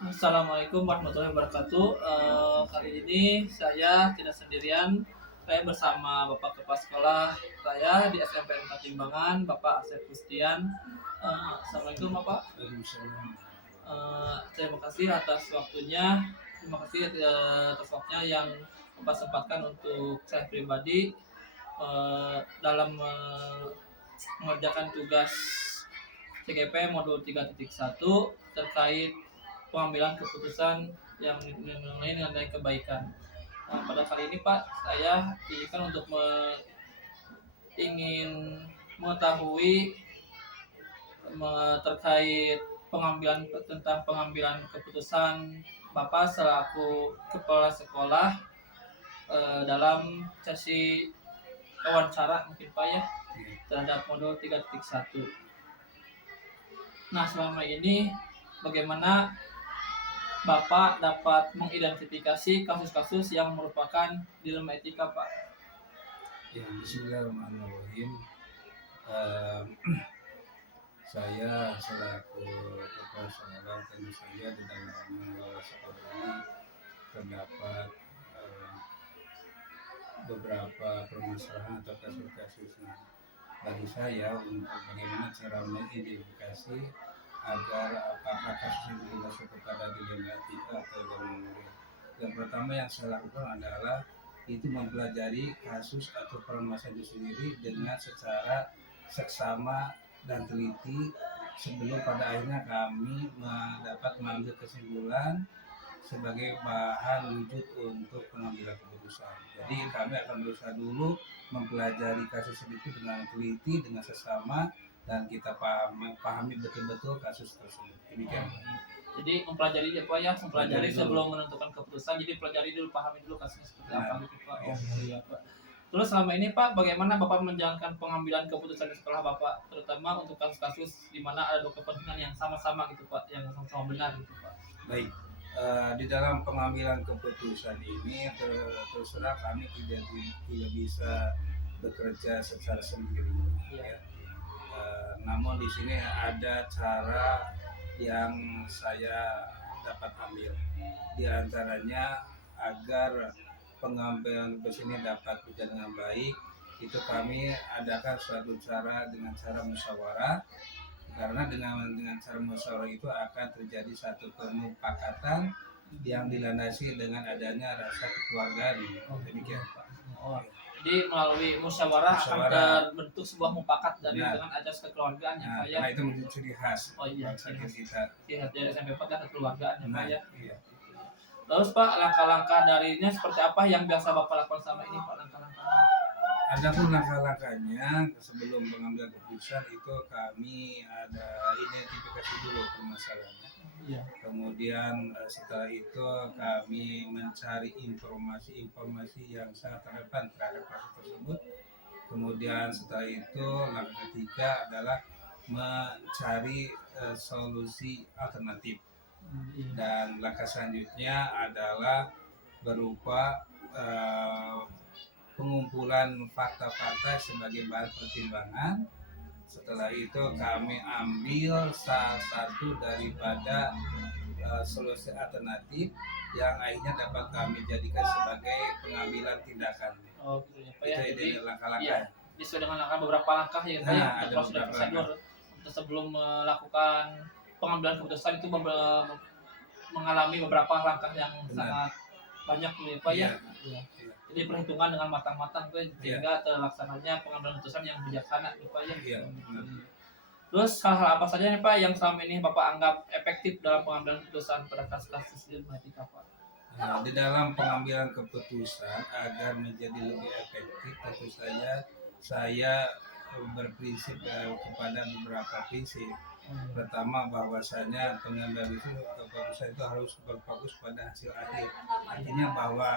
Assalamualaikum warahmatullahi wabarakatuh. Kali ini saya tidak sendirian. Saya bersama Bapak Kepala Sekolah saya di SMP 4 Timbangan, Bapak Asep Kustian. Assalamualaikum Bapak. Waalaikumsalam. Terima kasih atas waktunya. Terima kasih atas waktunya yang Bapak sempatkan untuk saya pribadi dalam mengerjakan tugas CGP modul 3.1 terkait pengambilan keputusan yang mengenai nilai kebaikan. Pada kali ini Pak, saya diizinkan untuk ingin mengetahui terkait tentang pengambilan keputusan Bapak selaku kepala sekolah dalam sesi wawancara mungkin Pak ya terhadap modul 3.1. Nah, selama ini bagaimana Bapak dapat mengidentifikasi kasus-kasus yang merupakan dilema etika, Pak? Ya, Bismillahirrahmanirrahim. Eh, saya selaku kepala sekolah tentu saja di dalam mengelola sekolah ini terdapat beberapa permasalahan atau kasus-kasus. Nah, bagi saya untuk bagaimana cara mengidentifikasi agar apakah kasus itu masuk kepada dilema etika atau dilema moral. Yang pertama yang saya lakukan adalah itu mempelajari kasus atau permasalahan itu sendiri dengan secara seksama dan teliti sebelum pada akhirnya kami dapat mengambil kesimpulan sebagai bahan wujud untuk pengambilan keputusan. Jadi kami akan berusaha dulu mempelajari kasus itu dengan teliti, dengan sesama, dan kita pahami betul-betul kasus tersebut. Demikian. Jadi mempelajari apa ya? Mempelajari sebelum menentukan keputusan. Jadi pelajari dulu, pahami dulu kasusnya seperti apa gitu Pak. Oh iya Pak. Terus selama ini Pak, bagaimana Bapak menjalankan pengambilan keputusan di sekolah Bapak, terutama untuk kasus-kasus di mana ada dua kepentingan yang sama-sama gitu Pak, yang sama-sama benar gitu Pak. Baik. Di dalam pengambilan keputusan ini terus terang kami tidak bisa bekerja secara sendiri. Ya. Namun di sini ada cara yang saya dapat ambil. Di antaranya agar pengambilan keputusan ini dapat berjalan dengan baik, itu kami adakan suatu cara dengan cara musyawarah, karena dengan cara musyawarah itu akan terjadi satu kemufakatan yang dilandasi dengan adanya rasa kekeluargaan. Demikian Pak. Oh. Jadi melalui musyawarah akan terbentuk sebuah mufakat dengan ajas kekeluargaan ya Pak ya. Nah itu menjadi ciri khas. Oh iya, ciri khas kita. Ciri khas dari SMP 4 dan kekeluargaan ya Pak ya. Iya. Terus Pak, langkah-langkah darinya seperti apa yang biasa Bapak lakukan selama ini Pak, langkah-langkahnya? Adapun langkah-langkahnya sebelum pengambilan keputusan itu kami ada identifikasi dulu permasalahannya. Ya. Kemudian setelah itu kami mencari informasi yang sangat relevan terhadap kasus tersebut. Kemudian setelah itu langkah ketiga adalah mencari solusi alternatif. Dan langkah selanjutnya adalah berupa pengumpulan fakta-fakta sebagai bahan pertimbangan. Setelah itu kami ambil salah satu daripada solusi alternatif yang akhirnya dapat kami jadikan sebagai pengambilan tindakan. Oh, gitu ya Pak ya. Jadi langkah-langkah. Sesuai dengan beberapa langkah ya Pak ya, ada prosedur untuk sebelum melakukan pengambilan keputusan itu mengalami beberapa langkah yang sangat banyak ya Pak ya. Jadi perhitungan dengan matang-matang sehingga terlaksananya pengambilan keputusan yang bijaksana ya Pak ya. Terus hal-hal apa saja nih Pak yang selama ini Bapak anggap efektif dalam pengambilan keputusan pada kasus-kasus ilmu etika Pak? Nah, di dalam pengambilan keputusan agar menjadi lebih efektif, tentu saja saya berprinsip kepada beberapa prinsip. Pertama, bahwasanya pengambilan keputusan itu harus berfokus pada hasil akhir. Artinya bahwa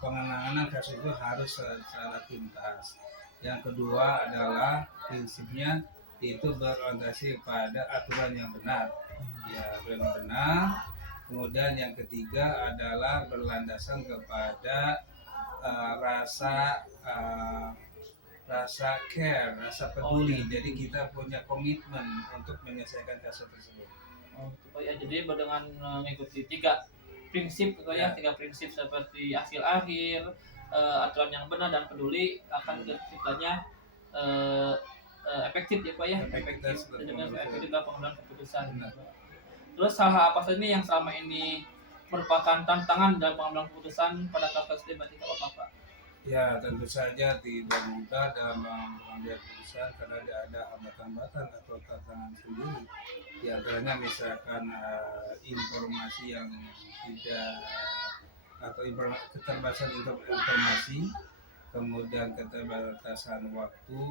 penanganan kasus itu harus secara tuntas. Yang kedua adalah prinsipnya itu berorientasi pada aturan yang benar. Ya, benar. Kemudian yang ketiga adalah berlandasan kepada rasa care, rasa peduli. Jadi kita punya komitmen untuk menyelesaikan kasus tersebut. Oh, gitu, Pak ya. Jadi dengan mengikuti tiga prinsip gitu ya, Ya. tiga prinsip seperti hasil akhir, aturan yang benar dan peduli akan terciptanya eh, efektif ya Pak ya, efektif dan juga efektif dalam pengambilan keputusan. Terus hal apa saja nih yang selama ini merupakan tantangan dalam pengambilan keputusan pada kasus debat itu apa Pak? Ya, tentu saja tidak mudah dalam mengambil keputusan karena ada hambatan-hambatan atau tantangan sendiri. Di antaranya misalkan informasi yang tidak atau keterbatasan informasi, kemudian keterbatasan waktu,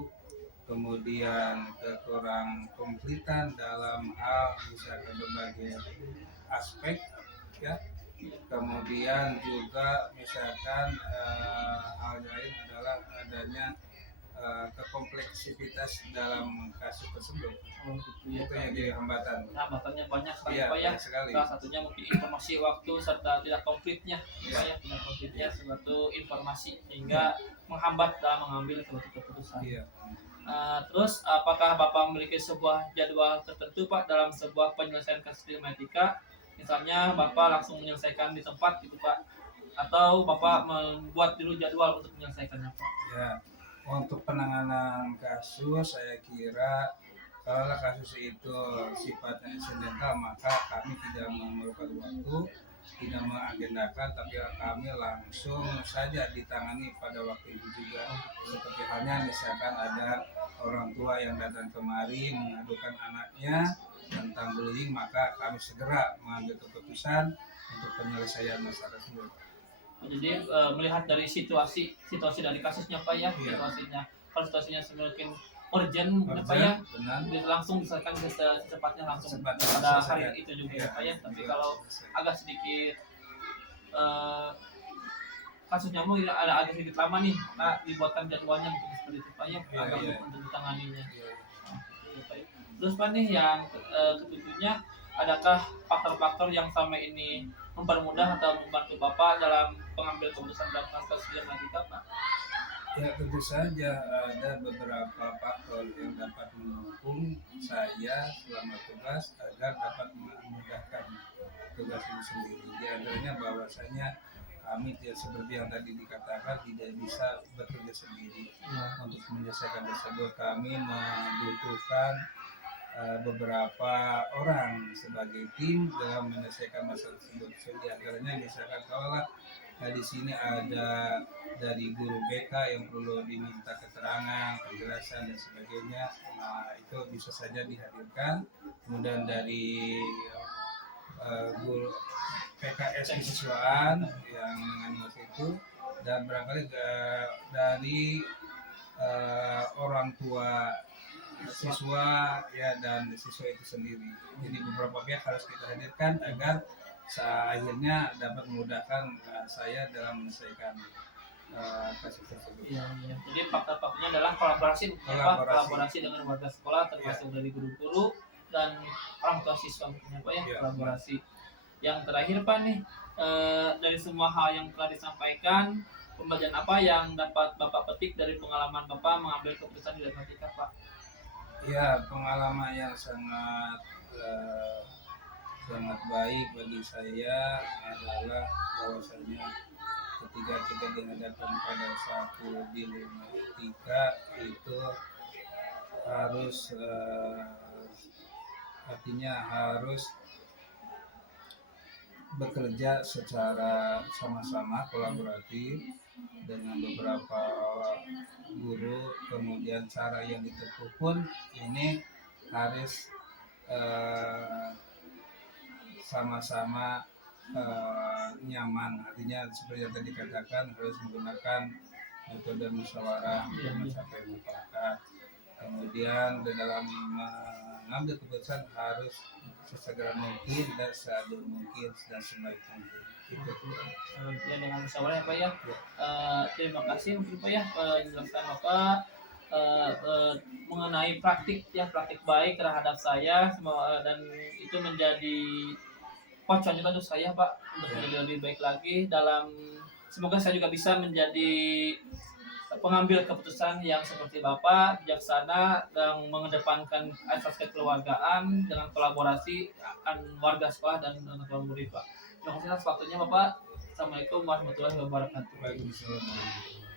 kemudian kekurang kompletan dalam hal misalkan berbagai aspek, ya. Kemudian juga misalkan hal lain adalah adanya kekompleksitas dalam kasus tersebut. Oh, gitu ya. Itu yang jadi hambatan. Hambatannya banyak sekali Iya, Pak ya. banyak sekali. Salah satunya mungkin informasi waktu serta tidak komplitnya, Iya. Pak ya, tidak komplitnya suatu informasi sehingga menghambat dalam mengambil suatu keputusan. Iya. Terus apakah Bapak memiliki sebuah jadwal tertentu Pak dalam sebuah penyelesaian kasus dilematika? Misalnya Bapak langsung menyelesaikan di tempat gitu Pak, atau Bapak membuat dulu jadwal untuk menyelesaikannya Pak? Ya, untuk penanganan kasus saya kira kalau kasus itu sifatnya insidental maka kami tidak memerlukan waktu, tidak mengagendakan, tapi kami langsung saja ditangani pada waktu itu juga. Seperti halnya misalkan ada orang tua yang datang kemari mengadukan anaknya tentang bullying, maka kami segera mengambil keputusan untuk penyelesaian masalah tersebut. Jadi melihat dari situasi dari kasusnya Pak ya, Iya. situasinya. Kalau situasinya semakin urgent Pak ya, Benar. langsung diselesaikan secepatnya langsung Secepatnya pada selesai. hari itu juga Iya. Pak ya. Tapi Iya. kalau agak sedikit kasusnya mungkin ada agak sedikit lama nih, maka dibuatkan jadwalnya mungkin seperti itu Pak ya, Iya, agak iya. untuk ditanganinya. Iya. Gitu, Pak ya. Terus Pak nih yang ketujuhnya, adakah faktor-faktor yang selama ini mempermudah atau membantu Bapak dalam pengambil keputusan dalam kasus dilematika Pak? Ya, tentu saja ada beberapa faktor yang dapat mendukung saya selama tugas agar dapat memudahkan tugas ini sendiri. Di antaranya bahwasanya kami tidak seperti yang tadi dikatakan tidak bisa bekerja sendiri. Untuk menyelesaikan tersebut kami membutuhkan beberapa orang sebagai tim dalam menyelesaikan masalah tersebut. Di antaranya misalkan kalau di sini ada dari guru BK yang perlu diminta keterangan, penjelasan dan sebagainya, nah itu bisa saja dihadirkan. Kemudian dari guru PKS kesiswaan yang mengandung itu, dan barangkali dari orang tua siswa ya dan siswa itu sendiri. Jadi beberapa pihak harus kita hadirkan agar akhirnya dapat memudahkan saya dalam menyelesaikan kasus tersebut. Iya. Jadi faktor-faktornya adalah kolaborasi dengan warga sekolah, termasuk dari guru-guru dan orang tua siswa mungkin Pak ya, kolaborasi. Yang terakhir Pak nih, dari semua hal yang telah disampaikan, pembelajaran apa yang dapat Bapak petik dari pengalaman Bapak mengambil keputusan dilematika Pak? Ya, pengalaman yang sangat baik bagi saya adalah bahwasanya ketika kita dihadapkan pada satu dilematika itu harus artinya harus bekerja secara sama-sama kolaboratif dengan beberapa guru, kemudian cara yang ditempuh pun ini harus sama-sama nyaman, artinya seperti yang tadi katakan harus menggunakan metode musyawarah untuk mencapai mufakat. Kemudian dalam mengambil keputusan harus sesegera mungkin dan seadil mungkin dan sebaik mungkin. Itu ya dengan musyawarah ya Pak ya. Terima kasih mungkin Pak ya penjelasan Bapak mengenai praktik baik terhadap saya dan itu menjadi pacuan juga untuk saya Pak untuk menjadi lebih baik lagi dalam, semoga saya juga bisa menjadi pengambil keputusan yang seperti Bapak, bijaksana dan mengedepankan asas kekeluargaan dengan kolaborasi warga sekolah dan teman-teman murid, Pak. Terima kasih atas waktunya Bapak. Assalamualaikum warahmatullahi wabarakatuh. Waalaikumsalam.